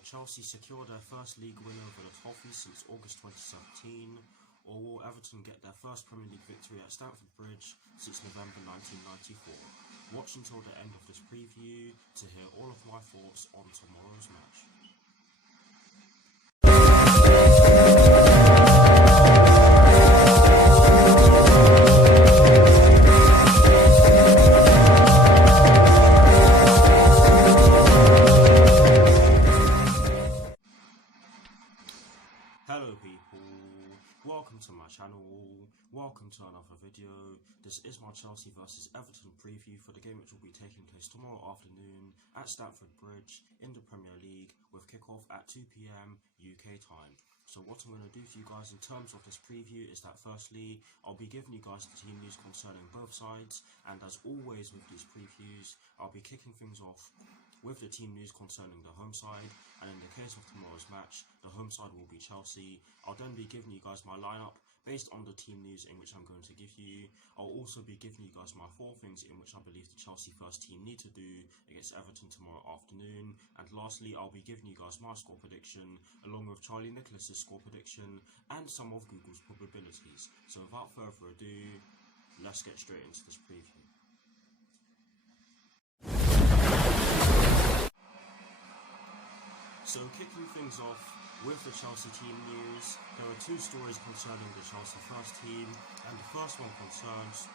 Will Chelsea secure their first league win over the Toffees since August 2017? Or will Everton get their first Premier League victory at Stamford Bridge since November 1994? Watch until the end of this preview to hear all of my thoughts on tomorrow's match. Hello people, welcome to my channel, welcome to another video. This is my Chelsea vs Everton preview for the game which will be taking place tomorrow afternoon at Stamford Bridge in the Premier League with kickoff at 2 PM UK time. So what I'm going to do for you guys in terms of this preview is that firstly, I'll be giving you guys the team news concerning both sides, and as always with these previews, I'll be kicking things off with the team news concerning the home side, and in the case of tomorrow's match, the home side will be Chelsea. I'll then be giving you guys my lineup based on the team news in which I'm going to give you. I'll also be giving you guys my 4 things in which I believe the Chelsea first team need to do against Everton tomorrow afternoon. And lastly, I'll be giving you guys my score prediction along with Charlie Nicholas's score prediction and some of Google's probabilities. So without further ado, let's get straight into this preview. So kicking things off with the Chelsea team news, there are 2 stories concerning the Chelsea first team, and the first one concerns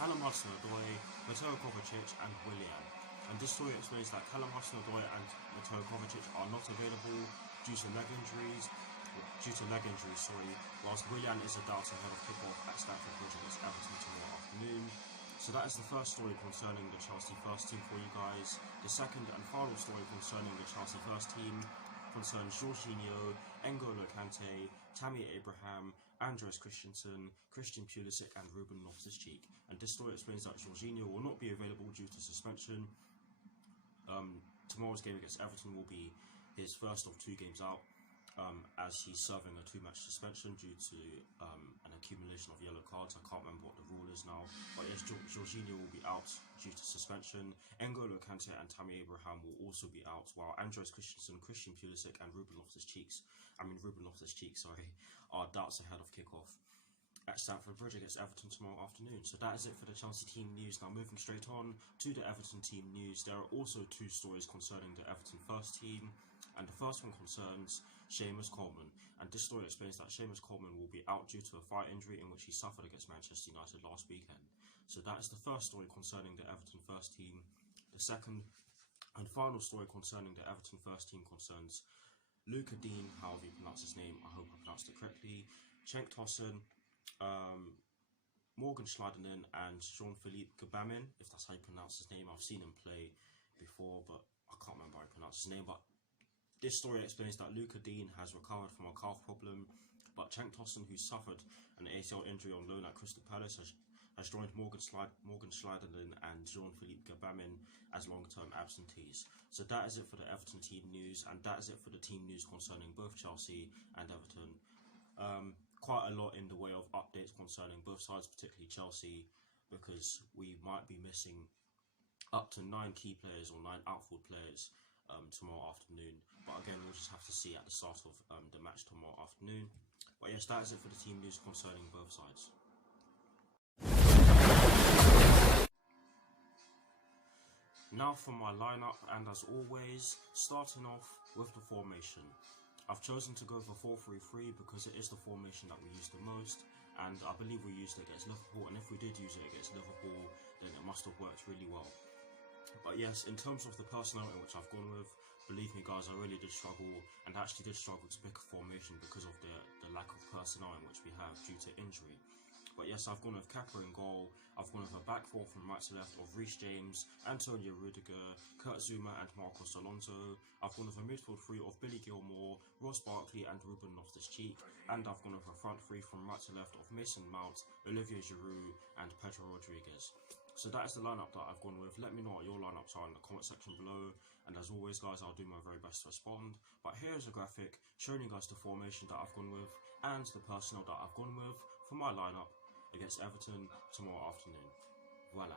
Callum Hudson-Odoi, Mateo Kovacic and Willian. And this story explains that Callum Hudson-Odoi and Mateo Kovacic are not available due to leg injuries, whilst Willian is a doubt ahead of kickoff at Stamford Bridge against Everton tomorrow afternoon. So that is the first story concerning the Chelsea first team for you guys. The second and final story concerning the Chelsea first team concerns Jorginho, N'Golo Kante, Tammy Abraham, Andreas Christensen, Christian Pulisic and Ruben Loftus-Cheek. And this story explains that Jorginho will not be available due to suspension. Tomorrow's game against Everton will be his first of 2 games out, as he's serving a 2-match suspension due to an accumulation of yellow cards. I can't remember what the rule is now, but yes, Jorginho will be out due to suspension. N'Golo Kante and Tammy Abraham will also be out, while Andreas Christensen, Christian Pulisic and Ruben Loftus-Cheek, are doubts ahead of kickoff at Stamford Bridge against Everton tomorrow afternoon. So that is it for the Chelsea team news. Now moving straight on to the Everton team news, there are also 2 stories concerning the Everton first team, and the first one concerns Seamus Coleman, and this story explains that Seamus Coleman will be out due to a thigh injury in which he suffered against Manchester United last weekend. So that is the first story concerning the Everton first team. The second and final story concerning the Everton first team concerns Luca Dean, however you pronounce his name, I hope I pronounced it correctly, Cenk Tosun, Morgan Schneiderlin and Jean-Philippe Gbamin, if that's how you pronounce his name. I've seen him play before, but I can't remember how you pronounce his name. But this story explains that Luca Dean has recovered from a calf problem, but Cenk Tosun, who suffered an ACL injury on loan at Crystal Palace, has joined Morgan Schneiderlin and Jean-Philippe Gbamin as long-term absentees. So that is it for the Everton team news, and that is it for the team news concerning both Chelsea and Everton. Quite a lot in the way of updates concerning both sides, particularly Chelsea, because we might be missing up to 9 key players or 9 outfield players tomorrow afternoon. But again, we'll just have to see at the start of the match tomorrow afternoon. But yes, that is it for the team news concerning both sides. Now for my lineup, and as always, starting off with the formation. I've chosen to go for 4-3-3 because it is the formation that we use the most, and I believe we used it against Liverpool, and if we did use it against Liverpool, then it must have worked really well. But yes, in terms of the personnel in which I've gone with, believe me guys, I really did struggle, and actually did struggle to pick a formation because of the lack of personnel in which we have due to injury. But yes, I've gone with Kepa in goal. I've gone with a back 4 from right to left of Reece James, Antonio Rudiger, Kurt Zouma and Marcos Alonso. I've gone with a midfield 3 of Billy Gilmore, Ross Barkley and Ruben Loftus-Cheek. And I've gone with a front 3 from right to left of Mason Mount, Olivier Giroud and Pedro Rodriguez. So that is the lineup that I've gone with. Let me know what your lineups are in the comment section below. And as always guys, I'll do my very best to respond. But here's a graphic showing you guys the formation that I've gone with and the personnel that I've gone with for my lineup against Everton tomorrow afternoon. Voila.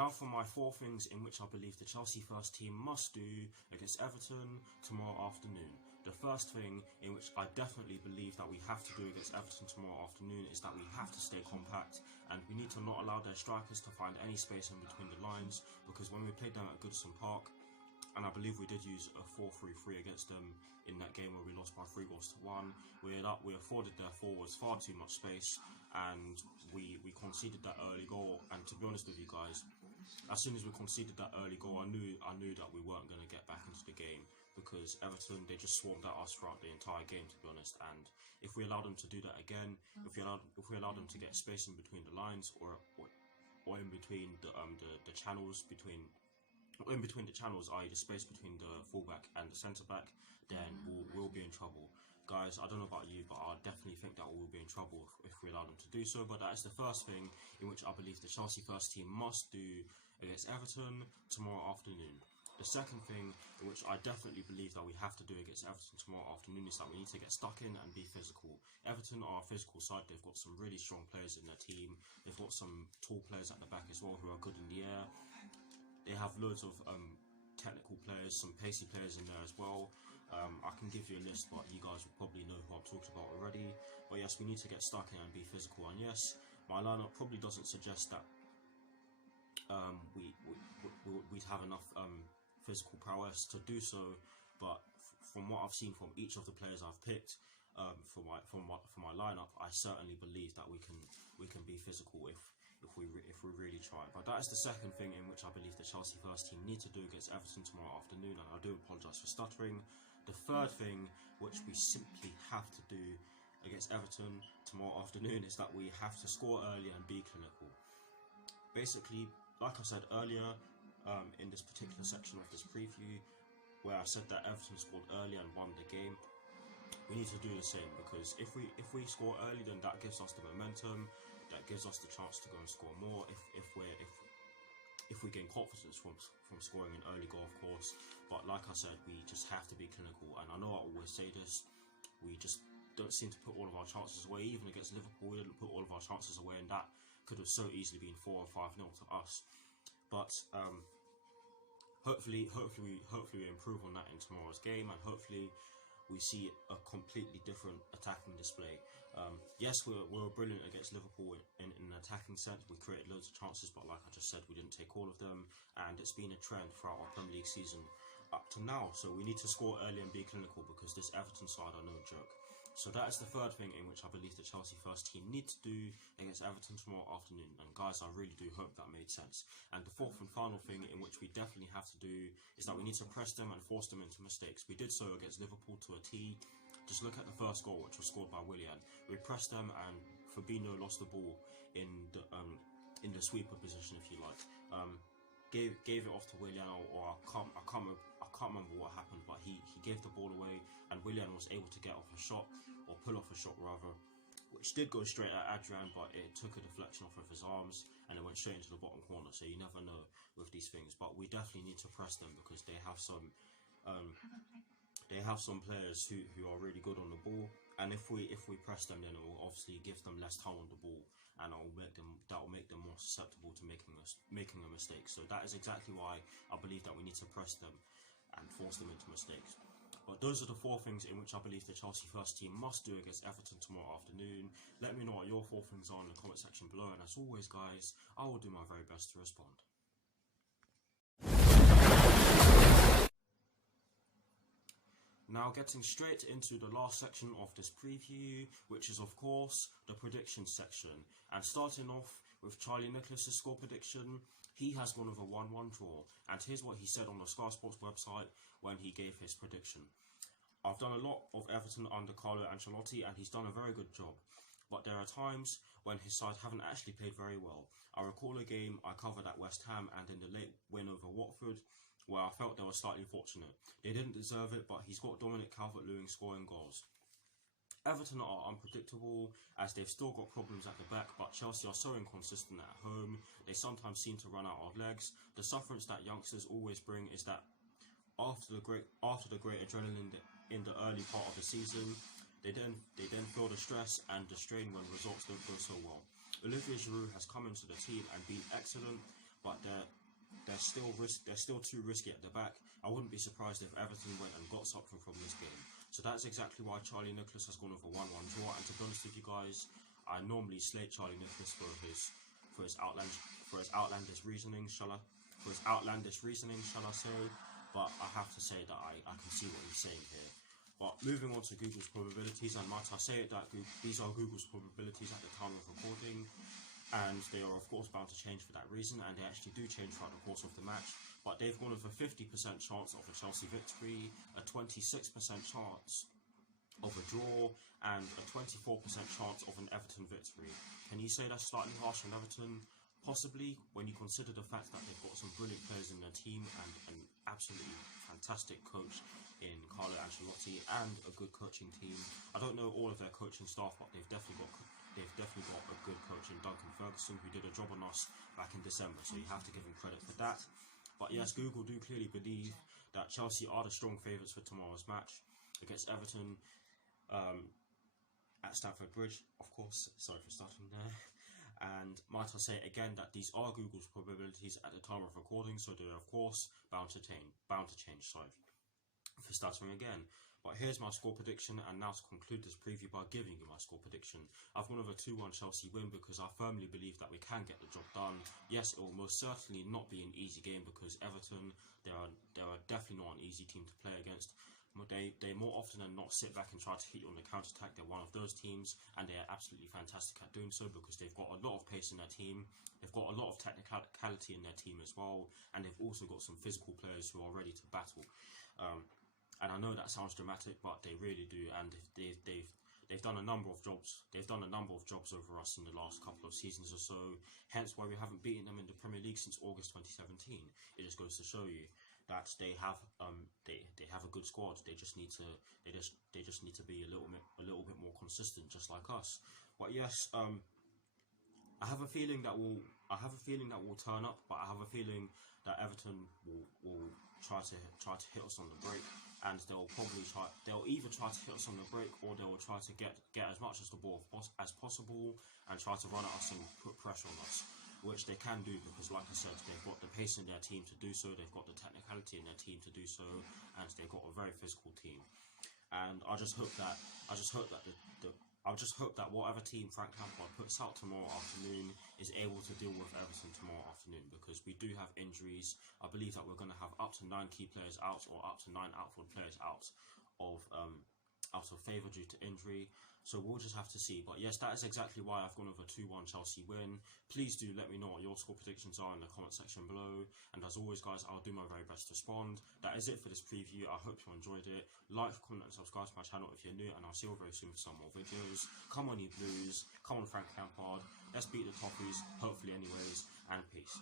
Now for my 4 things in which I believe the Chelsea first team must do against Everton tomorrow afternoon. The first thing in which I definitely believe that we have to do against Everton tomorrow afternoon is that we have to stay compact, and we need to not allow their strikers to find any space in between the lines, because when we played them at Goodison Park, and I believe we did use a 4-3-3 against them in that game where we lost by 3-1, we afforded their forwards far too much space, and we conceded that early goal. And to be honest with you guys, as soon as we conceded that early goal, I knew that we weren't going to get back into the game, because Everton, they just swarmed at us throughout the entire game, to be honest. And if we allow them to do that again, if we allow them to get space in between the lines, or in between the channels between the channels, i.e. the space between the fullback and the centre back, then we'll be in trouble. Guys, I don't know about you, but I definitely think that we'll be in trouble if we allow them to do so. But that is the first thing in which I believe the Chelsea first team must do against Everton tomorrow afternoon. The second thing in which I definitely believe that we have to do against Everton tomorrow afternoon is that we need to get stuck in and be physical. Everton are a physical side. They've got some really strong players in their team. They've got some tall players at the back as well who are good in the air. They have loads of technical players, some pacey players in there as well. I can give you a list, but you guys will probably know who I'm talking about already. But yes, we need to get stuck in and be physical. And yes, my lineup probably doesn't suggest that we'd have enough physical prowess to do so. But from what I've seen from each of the players I've picked for my lineup, I certainly believe that we can be physical if we really try. But that is the second thing in which I believe the Chelsea first team need to do against Everton tomorrow afternoon, and I do apologise for stuttering. The third thing which we simply have to do against Everton tomorrow afternoon is that we have to score early and be clinical. Basically, like I said earlier in this particular section of this preview, where I said that Everton scored early and won the game, we need to do the same, because if we score early, then that gives us the momentum, that gives us the chance to go and score more. If we gain confidence from scoring an early goal, of course. But like I said, we just have to be clinical, and I know I always say this, we just don't seem to put all of our chances away. Even against Liverpool, we didn't put all of our chances away, and that could have so easily been 4 or 5-0 to us. But hopefully we improve on that in tomorrow's game, and hopefully we see a completely different attacking display. Yes, we were brilliant against Liverpool in an attacking sense. We created loads of chances, but like I just said, we didn't take all of them, and it's been a trend throughout our Premier League season up to now. So we need to score early and be clinical, because this Everton side are no joke. So that is the third thing in which I believe the Chelsea first team need to do against Everton tomorrow afternoon. And guys, I really do hope that made sense. And the fourth and final thing in which we definitely have to do is that we need to press them and force them into mistakes. We did so against Liverpool to a T. Just look at the first goal, which was scored by Willian. We pressed them, and Fabinho lost the ball in the sweeper position, if you like. Gave it off to Willian, or I can't remember what happened, but he gave the ball away, and Willian was able to get off a shot, or pull off a shot rather, which did go straight at Adrian, but it took a deflection off of his arms, and it went straight into the bottom corner. So you never know with these things, but we definitely need to press them, because they have some players who are really good on the ball, and if we press them, then it will obviously give them less time on the ball, and that will make them more susceptible to making a mistake. So that is exactly why I believe that we need to press them and force them into mistakes. But those are the 4 things in which I believe the Chelsea first team must do against Everton tomorrow afternoon. Let me know what your 4 things are in the comment section below, and as always guys, I will do my very best to respond. Now getting straight into the last section of this preview, which is of course the predictions section. And starting off with Charlie Nicholas's score prediction, he has gone with a 1-1 draw. And here's what he said on the Sky Sports website when he gave his prediction. I've done a lot of Everton under Carlo Ancelotti, and he's done a very good job. But there are times when his side haven't actually played very well. I recall a game I covered at West Ham and in the late win over Watford, where I felt they were slightly fortunate. They didn't deserve it, but he's got Dominic Calvert-Lewin scoring goals. Everton are unpredictable, as they've still got problems at the back, but Chelsea are so inconsistent at home. They sometimes seem to run out of legs. The sufferance that youngsters always bring is that after the great adrenaline in the early part of the season, they then feel the stress and the strain when results don't go so well. Olivier Giroud has come into the team and been excellent, but they're still too risky at the back. I wouldn't be surprised if Everton went and got something from this game. So that's exactly why Charlie Nicholas has gone with a 1-1 draw. And to be honest with you guys, I normally slate Charlie Nicholas for his outlandish reasoning, shall I say? But I have to say that I can see what he's saying here. But moving on to Google's probabilities, and might I say it that these are Google's probabilities at the time of recording, and they are of course bound to change for that reason, and they actually do change throughout the course of the match. But they've gone with a 50% chance of a Chelsea victory, a 26% chance of a draw, and a 24% chance of an Everton victory. Can you say that's slightly harsh on Everton? Possibly, when you consider the fact that they've got some brilliant players in their team and an absolutely fantastic coach in Carlo Ancelotti and a good coaching team. I don't know all of their coaching staff, but they've definitely got a good coach in Duncan Ferguson, who did a job on us back in December, so you have to give him credit for that. But yes, Google do clearly believe that Chelsea are the strong favourites for tomorrow's match against Everton at Stamford Bridge, of course. Sorry for starting there. And might I say again that these are Google's probabilities at the time of recording, so they're of course bound to change. Sorry for stuttering again. But here's my score prediction, and now to conclude this preview by giving you my score prediction. I've gone over a 2-1 Chelsea win because I firmly believe that we can get the job done. Yes, it will most certainly not be an easy game because Everton, they are definitely not an easy team to play against. They more often than not sit back and try to hit you on the counter-attack. They're one of those teams, and they are absolutely fantastic at doing so because they've got a lot of pace in their team, they've got a lot of technicality in their team as well, and they've also got some physical players who are ready to battle. And I know that sounds dramatic, but they really do, and they've done a number of jobs. They've done a number of jobs over us in the last couple of seasons or so. Hence why we haven't beaten them in the Premier League since August 2017. It just goes to show you that they have a good squad. They just need to be a little bit more consistent, just like us. But yes, I have a feeling that we'll turn up, but I have a feeling that Everton will try to hit us on the break, and they'll either try to hit us on the break, or they will try to get as much as the ball as possible and try to run at us and put pressure on us, which they can do because, like I said, they've got the pace in their team to do so, they've got the technicality in their team to do so, and they've got a very physical team. And I just hope that whatever team Frank Lampard puts out tomorrow afternoon is able to deal with Everton tomorrow afternoon, because we do have injuries. I believe that we're going to have up to 9 key players out, or up to 9 outfield players out of favour due to injury. So we'll just have to see. But yes, that is exactly why I've gone with a 2-1 Chelsea win. Please do let me know what your score predictions are in the comment section below. And as always, guys, I'll do my very best to respond. That is it for this preview. I hope you enjoyed it. Like, comment, and subscribe to my channel if you're new. And I'll see you all very soon for some more videos. Come on, you Blues. Come on, Frank Lampard. Let's beat the Toffees, hopefully anyways. And peace.